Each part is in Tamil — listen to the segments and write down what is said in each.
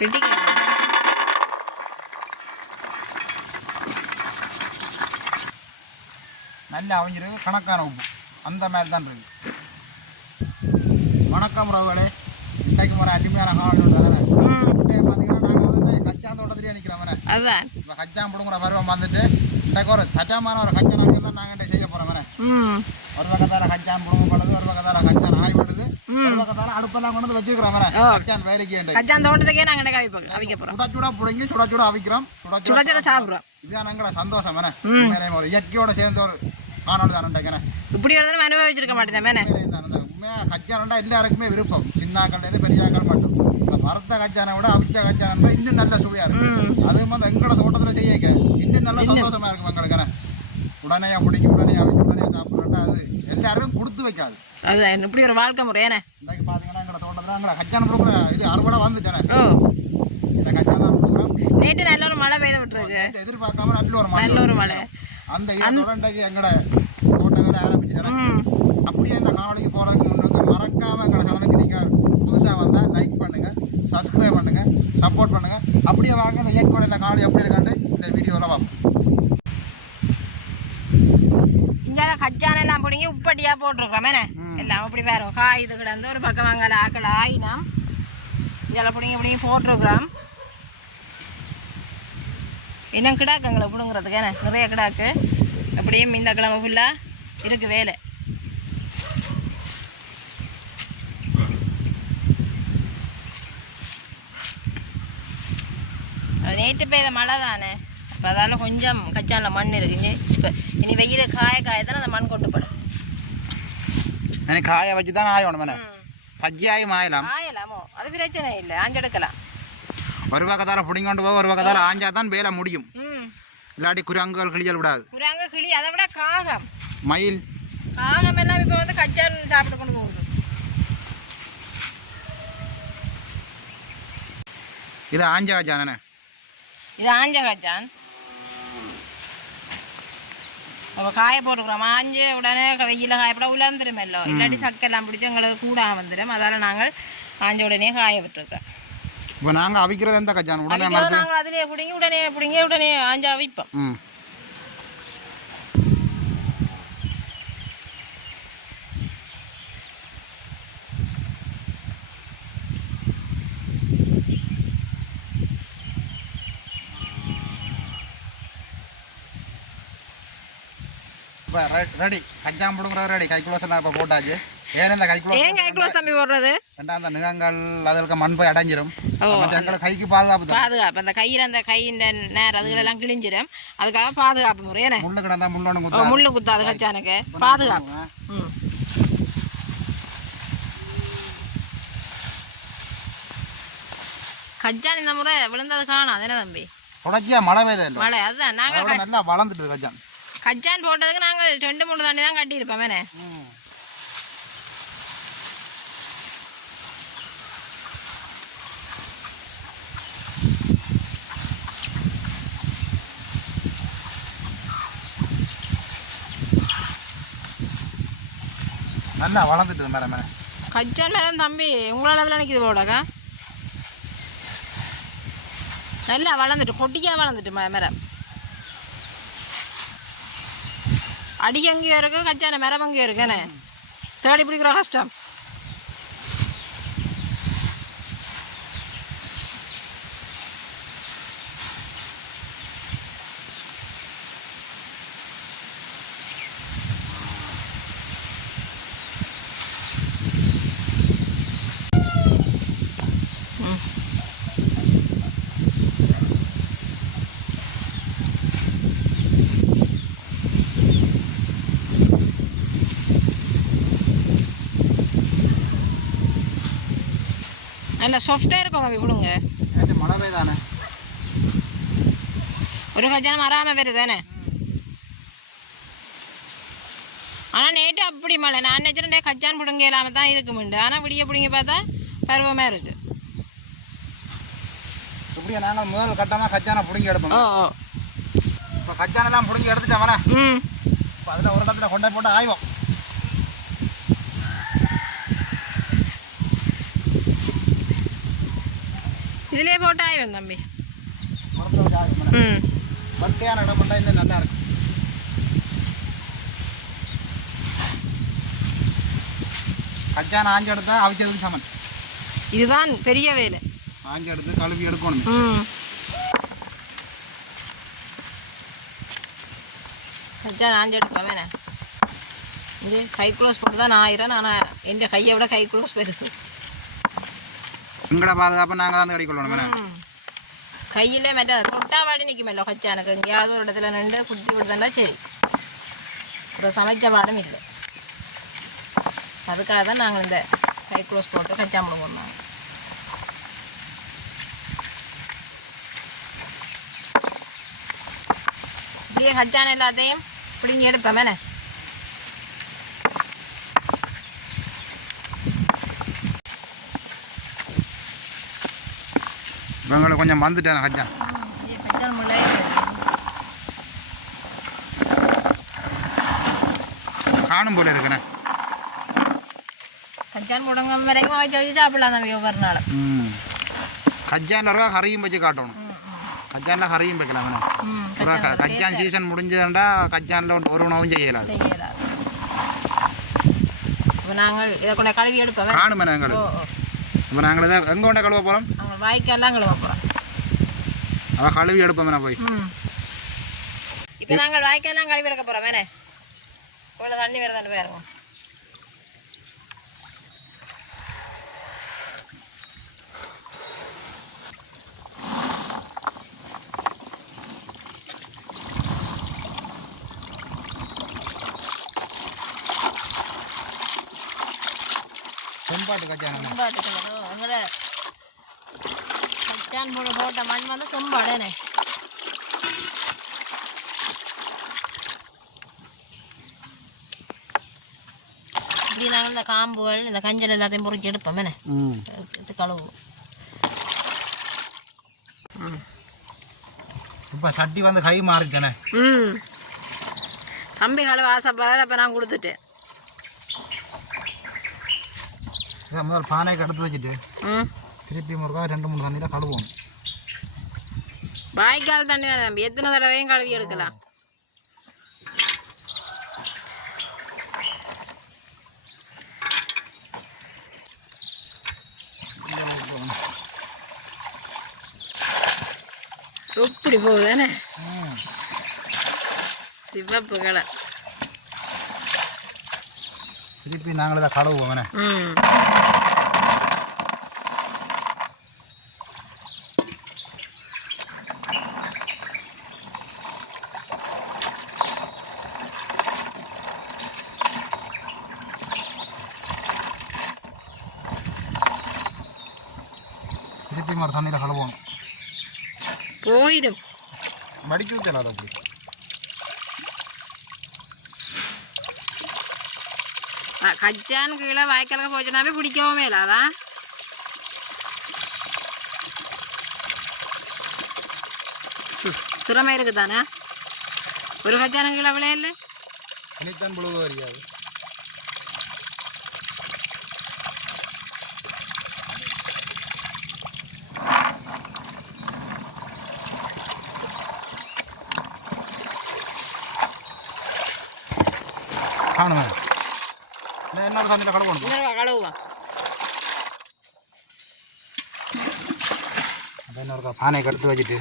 வெட்டிக்க நல்லா அவிஞ்சிருக்கு கணக்கான உப்பு. அந்த மாதிரி தான் இருக்கு. வணக்கம் ரவுகளே. இன்றைக்கு முறை அருமையான காவல் உண்டு ம். இன்றைக்கு பார்த்தீங்கன்னா நாங்கள் வந்துட்டு கச்சான் தோட்டத்திலே நிற்கிறோம் அதுதான் இப்போ கச்சான் பிடுங்குற பருவம் வந்துட்டு இன்றைக்கு ஒரு தச்சமான ஒரு கச்சான் அவியெல்லாம் நாங்கள் செய்ய போகிறோம் ஒரு பக்கத்தால கச்சான் பிடுங்கப்படுது ஒரு பக்கத்தால கச்சான் ஒரு பக்கத்தால அடுப்பெல்லாம் கொண்டு வந்து வச்சிருக்கிறோம். கச்சான் வேலைக்கு கச்சான் தோட்டத்துக்கே நாங்கள் அவிப்போம் அவிக்க போகிறோம் சுட சுட பிடுங்கி சுட சுட அவிக்கிறோம். சுட சுட சுட சாப்பிட்றோம். இதுதான் எங்களோட சந்தோஷம் என்ன ம். உண்மையிலே ஒரு இயற்கையோட சேர்ந்த ஒரு தான் இப்படி ஒரு தடவை அனுபவிச்சிருக்க மாட்டேன் உண்மையாக கச்சானண்டா எல்லாருக்குமே விருப்பம். சின்னாக்கள்லேருந்து பெரியாக்கள் மட்டும். இந்த வறுத்த கச்சானை விட அவிச்ச கச்சானண்டா இன்னும் நல்ல சுவையாக இருக்கும் அது வந்து எங்களோட தோட்டத்தில் செய்யக்க. இன்னும் நல்ல சந்தோஷமா இருக்கும் எங்களுக்கு என்ன? உடனே பிடிங்கி உடனே அவிச்சு உடனே சாப்பிட்றா அது எல்லாரும் கொடுத்து வைக்காது. அதுதான் இப்படி ஒரு வாழ்க்கை முறை ஏனே இன்றைக்கு பார்த்தீங்கன்னா எங்களோட தோட்டத்தில் எங்களை கச்சான் கொடுக்குற இது அறுவடை வந்துட்டேனே ஓ. இந்த கச்சான் தான் கொடுக்குறோம். நேற்று நல்ல ஒரு மழை பெய்து விட்டுருக்கு. எதிர்பார்க்காம நல்ல ஒரு மழை. நல்ல ஒரு மழை. அந்த இன்றைக்கு எங்களோட தோட்டம் வேற ஆரம்பிச்சிட்டேன். ம். அப்படியே இந்த காணொலிக்கு போகிறதுக்கு முன்னுக்கு மறக்காமல் எங்களோட சேனலுக்கு நீங்கள் புதுசாக வந்தால் லைக் பண்ணுங்கள் சப்ஸ்கிரைப் பண்ணுங்கள் சப்போர்ட் பண்ணுங்கள் அப்படியே வாங்க இந்த இயற்கையோட இந்த காணொலி எப்படி இருக்காண்டு இந்த வீடியோவில் பார்ப்போம் இங்கே கச்சான எல்லாம் பிடிங்கி உப்பட்டியாக போட்டிருக்கிறோம் என்ன? எல்லாம் அப்படி வேறு காய் இது கிடந்து ஒரு பக்கம் வாங்கல ஆக்கள் ஆயினம். இதெல்லாம் பிடிங்கி பிடிங்கி போட்டிருக்கிறோம். இன்னும் கிடாக்கு எங்களை பிடுங்குறதுக்கு என்ன? நிறைய கிடாக்கு. அப்படியும் இந்த கிழமை ஃபுல்லாக இருக்கு வேலை. அது நேற்று பெய்த மழை தானே. அப்போ அதால் கொஞ்சம் கச்சால மண் இருக்குங்க இப்போ இனி வெயில் காய காய அந்த மண் கொட்டுப்படும் எனக்கு காய வச்சு தான் ஆயணும் மேடம் பஜ்ஜியாயும் ஆயலாம் ஆயலாமோ அது பிரச்சனை இல்லை ஆஞ்செடுக்கலாம் ஒரு பக்கத்தால் பிடிங்கொண்டு போக ஒரு பக்கத்தால் ஆஞ்சா தான் வேலை முடியும் இல்லாட்டி குரங்குகள் கிழிச்சல் விடாது குரங்கு கிளி அதை விட காகம் மயில் காகம் எல்லாம் இப்போ வந்து கச்சான் சாப்பிட்டு கொண்டு போகுது இது ஆஞ்சா ஜானே இது ஆஞ்ச கச்சான் அப்போ காய போட்டுக்கிறோம் ஆஞ்சு உடனே வெயில காயப்பட உலர்ந்துருமெல்லோ இல்லாட்டி சக்கெல்லாம் பிடிச்சி எங்களுக்கு கூட வந்துடும் அதால் நாங்கள் ஆஞ்ச உடனே காய விட்டுருக்கோம் இப்போ நாங்கள் அவிக்கிறது எந்த கச்சான் உடனே நாங்கள் அதிலே பிடிங்கி உடனே பிடிங்கி உடனே ஆஞ்சா அவிப்போம் இப்போ ரெடி கஞ்சாம் பிடுங்குற ரெடி எல்லாம் இப்போ போட்டாச்சு. ஏன் இந்த கைக்குலோஸ் ஏன் கைக்குள்ள தம்பி போடுறது? ரெண்டாம் அந்த நிகங்கள் அதுகளுக்கு மண் போய் அடைஞ்சிரும். எங்களுக்கு கைக்கு பாதுகாப்பு பாதுகாப்பு. அந்த கையில் அந்த கையின் நேரம் அதுகளெல்லாம் கிழிஞ்சிடும் அதுக்காக பாதுகாப்பு முறை. என்ன? முள்ளு கிடந்தா முள்ளோட ஓ, குத்தா முள்ளு குத்தாது கச்சானுக்கு பாதுகாப்பு. ம். கச்சான் இந்த முறை விழுந்தது காணும். தம்பி? தொடர்ச்சியாக மழை பெய்யுது மழை. அதுதான். நாங்கள் நல்லா வளர்ந்துட்டு கஜான் கச்சான் போட்டதுக்கு நாங்கள் ரெண்டு மூணு தாண்டி தான் கட்டியிருப்போம் என்ன நல்லா வளர்ந்துட்டு மேடம் மேடம். கச்சான் மேடம் தம்பி உங்களால் அதில் நிற்கிது போடாக்கா நல்லா வளர்ந்துட்டு கொட்டியாக வளர்ந்துட்டு ம- அடி அங்கேயும் இருக்கு கச்சான மரம் அங்கேயும் இருக்குண்ணே தேடி பிடிக்கிற கஷ்டம். நல்லா சாஃப்டாக இருக்கும் நேற்று மழை பெய்தானே ஒரு கஜானம் வராமல் வருதானே ஆனால் நேற்று அப்படி மழை. நான் நினச்சிருந்தேன் கச்சான் பிடுங்க இல்லாமல் தான் இருக்குமுண்டு ஆனால் விடிய பிடிங்க பார்த்தா பருவமாக இருக்கு. இப்படியே நாங்கள் முதல் கட்டமாக கச்சானை பிடுங்கி எடுப்போம். ஓ இப்போ கச்சானெல்லாம் பிடுங்கி எடுத்துட்டேன் வரேன் ம். இப்போ அதில் ஒரு இடத்துல கொண்டே போட்டு ஆய்வோம். இது இதிலே போட்டாயும் தம்பி ம் வட்டியான இடம் பண்ணால் இன்னும் நல்லா இருக்கும் கச்சான ஆஞ்சு எடுத்தா அவிச்சதுக்கு சமன் இதுதான் பெரிய வேலை ஆஞ்சு எடுத்து கழுவி எடுக்கணும் ம் கச்சா நான் எடுப்பேன் வேணே இது கை க்ளோஸ் போட்டு தான் ஆயிரம் ஆனால் என் கையை விட கை க்ளோஸ் பெருசு எங்கட பாதுகாப்பு நாங்கள் தான் கடிக்கொள்ளணும் என்ன? ம். கையிலே மற்ற தொட்டா பாடி நிற்குமല്ലോ கொச்சானுக்கு எங்கேயாவது ஒரு இடத்துல நின்று குத்தி விடுதண்டா சரி. ஒரு சமைச்ச பாடம் இல்லை. அதுக்காக தான் நாங்கள் இந்த கை க்ளோஸ் போட்டு கச்சாம்பளம் போடுறோம் இப்படியே கச்சான எல்லாத்தையும் பிடிங்கி எடுப்பேன் மேனே இவங்களை கொஞ்சம் கச்சான் முள்ளே காணும் போல இருக்குண்ணே. கச்சான் முடங்க வரைக்கும் வச்சு வச்சு சாப்பிடலாம் நம்ம ஒவ்வொரு நாளும் கஜானில் இருக்கா ஹரியும் வச்சு காட்டணும். கஜானில் ஹரியும் வைக்கலாம் கஜான் சீசன் முடிஞ்சதுண்டா கஜானில் ஒரு உணவும் செய்யலாம் நாங்கள் இதை கொண்ட கழுவி எடுப்போம். காணும் ஓ. இப்போ நாங்கள் இதை எங்கே கொண்ட கழுவ போகிறோம் நாங்கள் வாய்க்காலாம் கழுவ போகிறோம் அவள் கழுவி எடுப்போம் வேணா போய். இப்போ நாங்கள் வாய்க்காலாம் கழுவி எடுக்க போகிறோம் வேணே இவ்வளோ தண்ணி வருதான்னு பாருங்க செம்பாட்டு கஜான செம்பாட்டுக்கணும் உங்களோட கச்சான் போட போட்ட மண் வந்து செம்பாடனே இப்படி நாங்கள் இந்த காம்புகள் இந்த கஞ்சல் எல்லாத்தையும் பொறுக்கி எடுப்போம் என்ன எடுத்து கழுவு இப்போ சட்டி வந்து கை மாறிட்டேனே ம் தம்பி கழுவ ஆசைப்படுறாரு அப்போ நான் கொடுத்துட்டேன் இதை முதல் பானைக்கு எடுத்து வச்சுட்டு திருப்பி முருகா ரெண்டு மூணு தண்ணியில் கழுவோம் வாய்க்கால் தண்ணி தான் தம்பி? எத்தனை தடவையும் கழுவி எடுக்கலாம். எப்படி போகுதானே சிவப்பு கலர். திருப்பி நாங்கள் கழுவுவோம் வேணே ம் திருப்பி மறு தண்ணியில் கழுவோம் போயிடும் மடிக்க ஊற்றலாம் அப்படி. கச்சான் கீழே வாய்க்காலுக்கு போச்சுனாவே பிடிக்கவும் இல்லை அதான். திறமை இருக்குதானே? ஒரு கச்சான கீழே விளையல இனித்தான் புழுவு அறியாது காணுமே இன்னொரு தண்ணியில் கழுவணும் கழுவுவா இன்னொரு பானைக்கு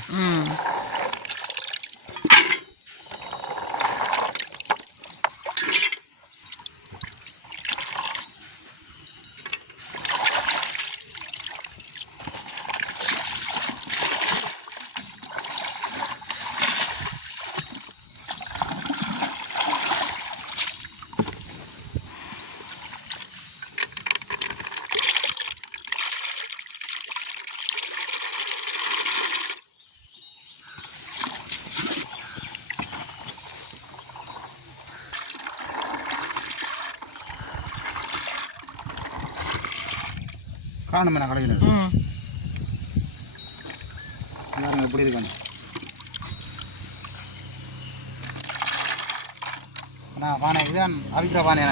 காணும் நான் கடையில். எல்லாரும் எப்படி இருக்காங்க? நான் பானை இதுதான் அவிக்கிற பானை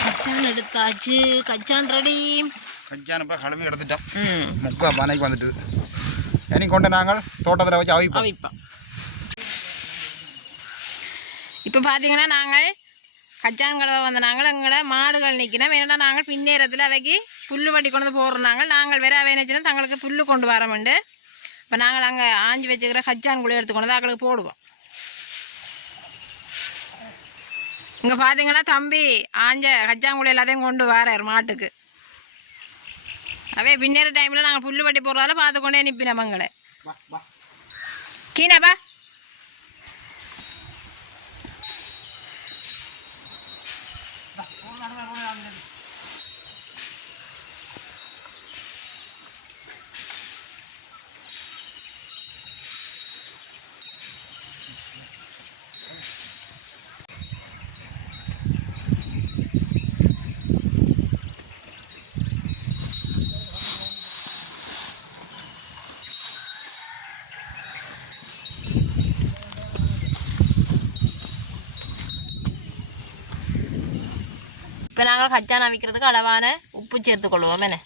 கச்சான் எடுத்தாச்சு. கச்சான் ரெடி கஞ்சான இப்போ கழுவி எடுத்துட்டோம் முக்கா பானைக்கு வந்துட்டு இனி கொண்டு நாங்கள் தோட்டத்தில் வச்சு அவிப்போம். அவிப்போம். இப்போ பார்த்தீங்கன்னா நாங்கள் கச்சான் கலவை வந்த நாங்கள் எங்களோட மாடுகள் நிற்கிறோம் ஏன்னா நாங்கள் பின்னேரத்தில் அவைக்கு புல்லு வட்டி கொண்டு வந்து போடுறோம் நாங்கள். வேற வேணுச்சுன்னா தங்களுக்கு புல்லு கொண்டு வரோமுண்டு இப்போ நாங்கள் அங்கே ஆஞ்சி வச்சுக்கிற கச்சான் குழி எடுத்து கொண்டு வந்து அவங்களுக்கு போடுவோம். இங்கே பார்த்தீங்கன்னா தம்பி ஆஞ்ச கச்சாங்குழி எல்லாத்தையும் கொண்டு வரார் மாட்டுக்கு. அவே பின்னேற டைமில் நாங்கள் புல்லு வட்டி போடுறதால பார்த்து கொண்டே நிற்பினோம் எங்களை கீனாப்பா இப்போ நாங்கள் கச்சானா விற்கிறதுக்கு அளவான உப்பு சேர்த்து கொள்வோம் என்ன?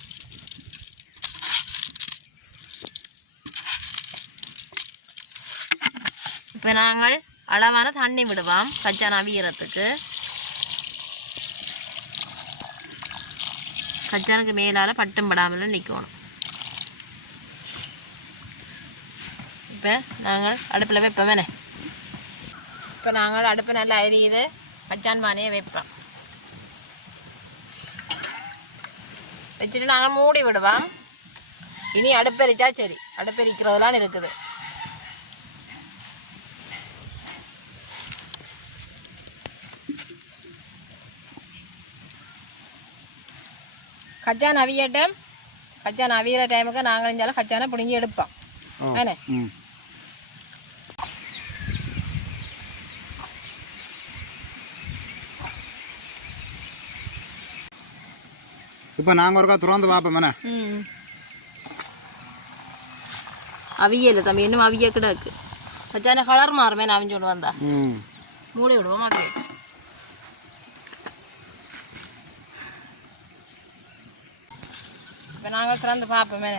இப்போ நாங்கள் அளவான தண்ணி விடுவோம் கச்சானா அவியறதுக்கு கச்சானுக்கு மேலால் பட்டும் படாமல் நிற்கணும் இப்போ நாங்கள் அடுப்பில் வைப்போம் என்ன? இப்போ நாங்கள் அடுப்பு நல்லா அறியுது கச்சான் பானையை வைப்போம். வச்சுட்டு நாங்கள் மூடி விடுவோம் இனி அடுப்பெரிச்சா சரி. அடுப்பெரிக்கிறதுலாம் இருக்குது. கச்சான் அவியட்டும். கச்சான் அவியிற டைமுக்கு நாங்கள் இருந்தாலும் கச்சானை பிடுங்கி எடுப்போம். என்ன இப்போ நாங்கள் ஒருக்கா திறந்து பார்ப்போம் அவியல தம்பி இன்னும் அவிய கிடக்கு. கச்சான கலர் மாறுமே நான் அவன் சொல்லு வந்தா மூடி விடுவோம் அது இப்போ நாங்கள் திறந்து பார்ப்போமே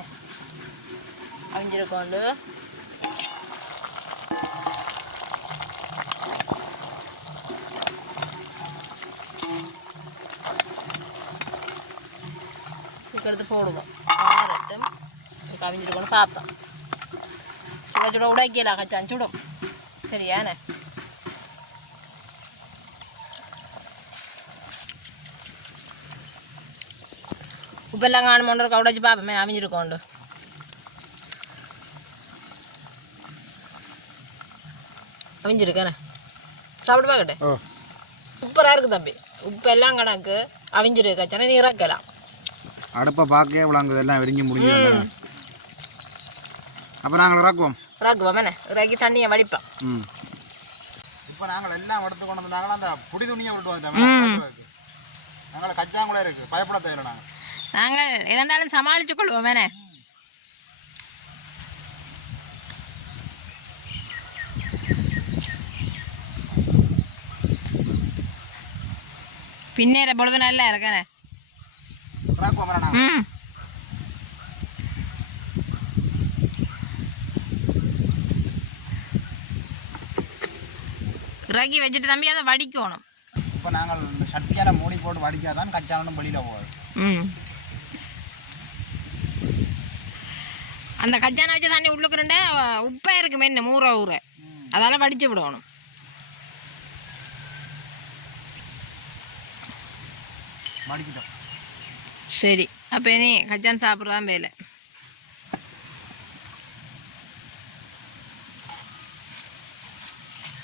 அவிஞ்சிருக்கோண்டு எடுத்து போடுவோம் ஆறட்டும் இதுக்கு அவிஞ்சிருக்கோன்னு பார்ப்போம் சுட சுட உடைக்கல கச்சான் சுடும் சரியானே உப்பெல்லாம் காணுமோன்ற இருக்க உடைச்சு பார்ப்போமே அவிஞ்சிருக்கோண்டு அவிஞ்சிருக்கேண்ணே சாப்பிட்டு பார்க்கட்டே சூப்பராக இருக்குது தம்பி உப்பு எல்லாம் கணக்கு அவிஞ்சிருக்கச்சானே நீ இறக்கலாம் அடுப்பை பார்க்கவே விளாங்குது எல்லாம் விரிஞ்சு முடிஞ்சு அப்போ நாங்கள் இறக்குவோம். இறக்குவோம் என்ன? இறக்கி தண்ணியை வடிப்போம். ம். இப்போ நாங்கள் எல்லாம் எடுத்து கொண்டு வந்தாங்கன்னா அந்த புடி துணியை விட்டு வந்துட்டோம். நாங்கள் கச்சாங்குளே இருக்குது பயப்பட தேவையில்லை நாங்கள் நாங்கள் எதனாலும் சமாளிச்சு கொள்வோம் என்ன? பின்னேற பொழுது நல்லா இருக்கேனே ம். இறக்கி வச்சுட்டு தம்பி அதை வடிக்கணும். இப்போ நாங்கள் சட்டியால் மூடி போட்டு வடிக்காதான் கச்சானும் வெளியில் போகுது. ம். அந்த கஜானை வச்ச தண்ணி உள்ளுக்குறண்ட உப்பாக இருக்குமே என்ன மூற ஊற. அதால் வடிச்சு விடணும். வடிக்கிட்டோம். சரி அப்போ இனி கஜான் சாப்பிட்றதான் வேலை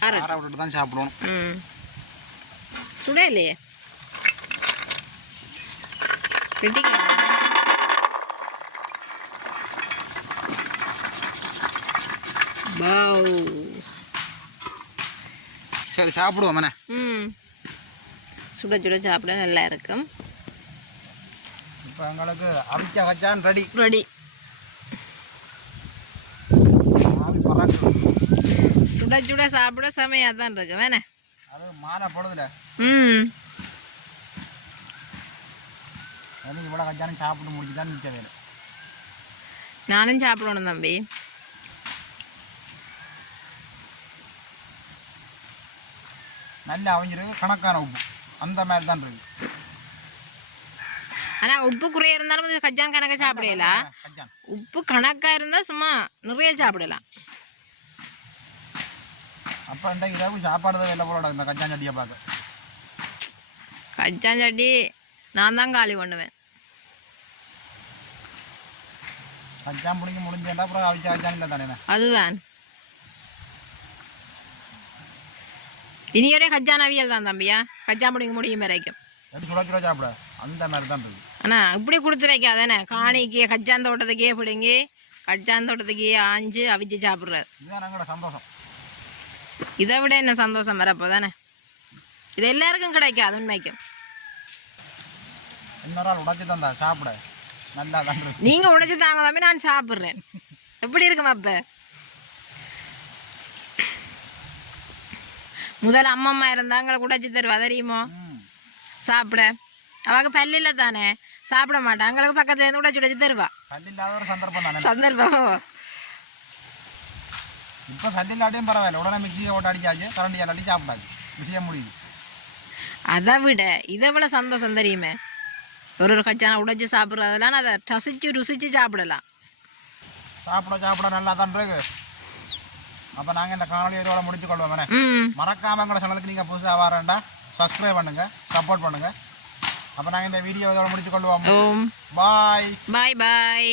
ஆறு ஆற விட்டுட்டு தான் சாப்பிடணும் ம் சுட இல்லையே கிட்டிக்கலாம் பாவ் சரி சாப்பிடுவோம் சுட சுட சாப்பிட நல்லா இருக்கும் இப்போ எங்களுக்கு அவிச்ச கச்சான் ரெடி. ரெடி. சுட சுட சாப்பிட செமையாக தான் இருக்கு வேணே. அது மாற பொழுதுல ம். எனக்கு இவ்வளோ கஜானம் சாப்பிட்டு முடிச்சு தான் மிச்ச வேலை நானும் சாப்பிடணும் தம்பி. நல்லா அவிஞ்சிருக்கு கணக்கான உப்பு. அந்த மாதிரி தான் இருக்கு. ஆனால் உப்பு குறைய இருந்தாலும் இது கஜான் கணக்க சாப்பிடலாம். உப்பு கணக்காக இருந்தால் சும்மா நிறைய சாப்பிடலாம். அப்போ இன்றைக்கு இரவு சாப்பாடு தான் வெளில போட இந்த கஜான் சட்டியை பார்க்க. கஜான் சட்டி நான் தான் காலி பண்ணுவேன். கஜான் பிடிக்க முடிஞ்சேன்டா அப்புறம் அவிச்ச கஜான் இல்லை தானே. அதுதான். இனி ஒரே கஜான் அவியல் தான் தம்பியா. கஜான் பிடிக்க முடியும் வரைக்கும். சுட சுட சாப்பிட. அந்த மாதிரி தான் இருக்கு ஆனால் இப்படி கொடுத்து வைக்காதானே காணிக்கு கஜான் தோட்டத்துக்கே பிடுங்கி கஜான் தோட்டத்துக்கே ஆஞ்சு அவிச்சு சாப்பிட்றது இதுதான் எங்களோட சந்தோஷம். இதை விட என்ன சந்தோஷம் வரப்போ தானே இது எல்லாருக்கும் கிடைக்காது உண்மைக்கும். இன்னொரு ஆள் உடச்சி தந்தா சாப்பிட. நல்லா தான் நீங்கள் உடைச்சு தாங்க தம்பி நான் சாப்பிட்றேன். எப்படி இருக்கும் அப்போ முதல்ல அம்மம்மா இருந்தாங்க உடைச்சி தருவா தெரியுமோ? சாப்பிட. அவங்க பல்லில்ல தானே சாப்பிட மாட்டான் எங்களுக்கு பக்கத்துல இருந்து உடைச்சி உடைச்சி தருவா சந்தர்ப்பம் இப்போ சல்லி இல்லாட்டியும் பரவாயில்ல உடனே மிக்சியை ஓட்ட அடிச்சாச்சு கரண்டி இல்லாட்டி சாப்பிட்டாச்சு விஷயம் முடியுது அதை விட இதை விட சந்தோஷம் தெரியுமே ஒரு ஒரு கச்சான உடைச்சி சாப்பிட்றதெல்லாம் அதை ரசிச்சு ருசிச்சு சாப்பிடலாம் சாப்பிட சாப்பிட நல்லா தான் இருக்கு அப்போ நாங்கள் இந்த காணொலி இதோட முடிச்சு கொள்வோம் மறக்காம எங்களோட சேனலுக்கு நீங்கள் புதுசாக வரேன்டா சப்ஸ்கிரைப் பண்ணுங்க சப்போர்ட் பண்ணுங்க அப்போ நாங்கள் இந்த வீடியோ இதோட முடிச்சு கொள்வோம் ஓம். பாய் பாய் பாய்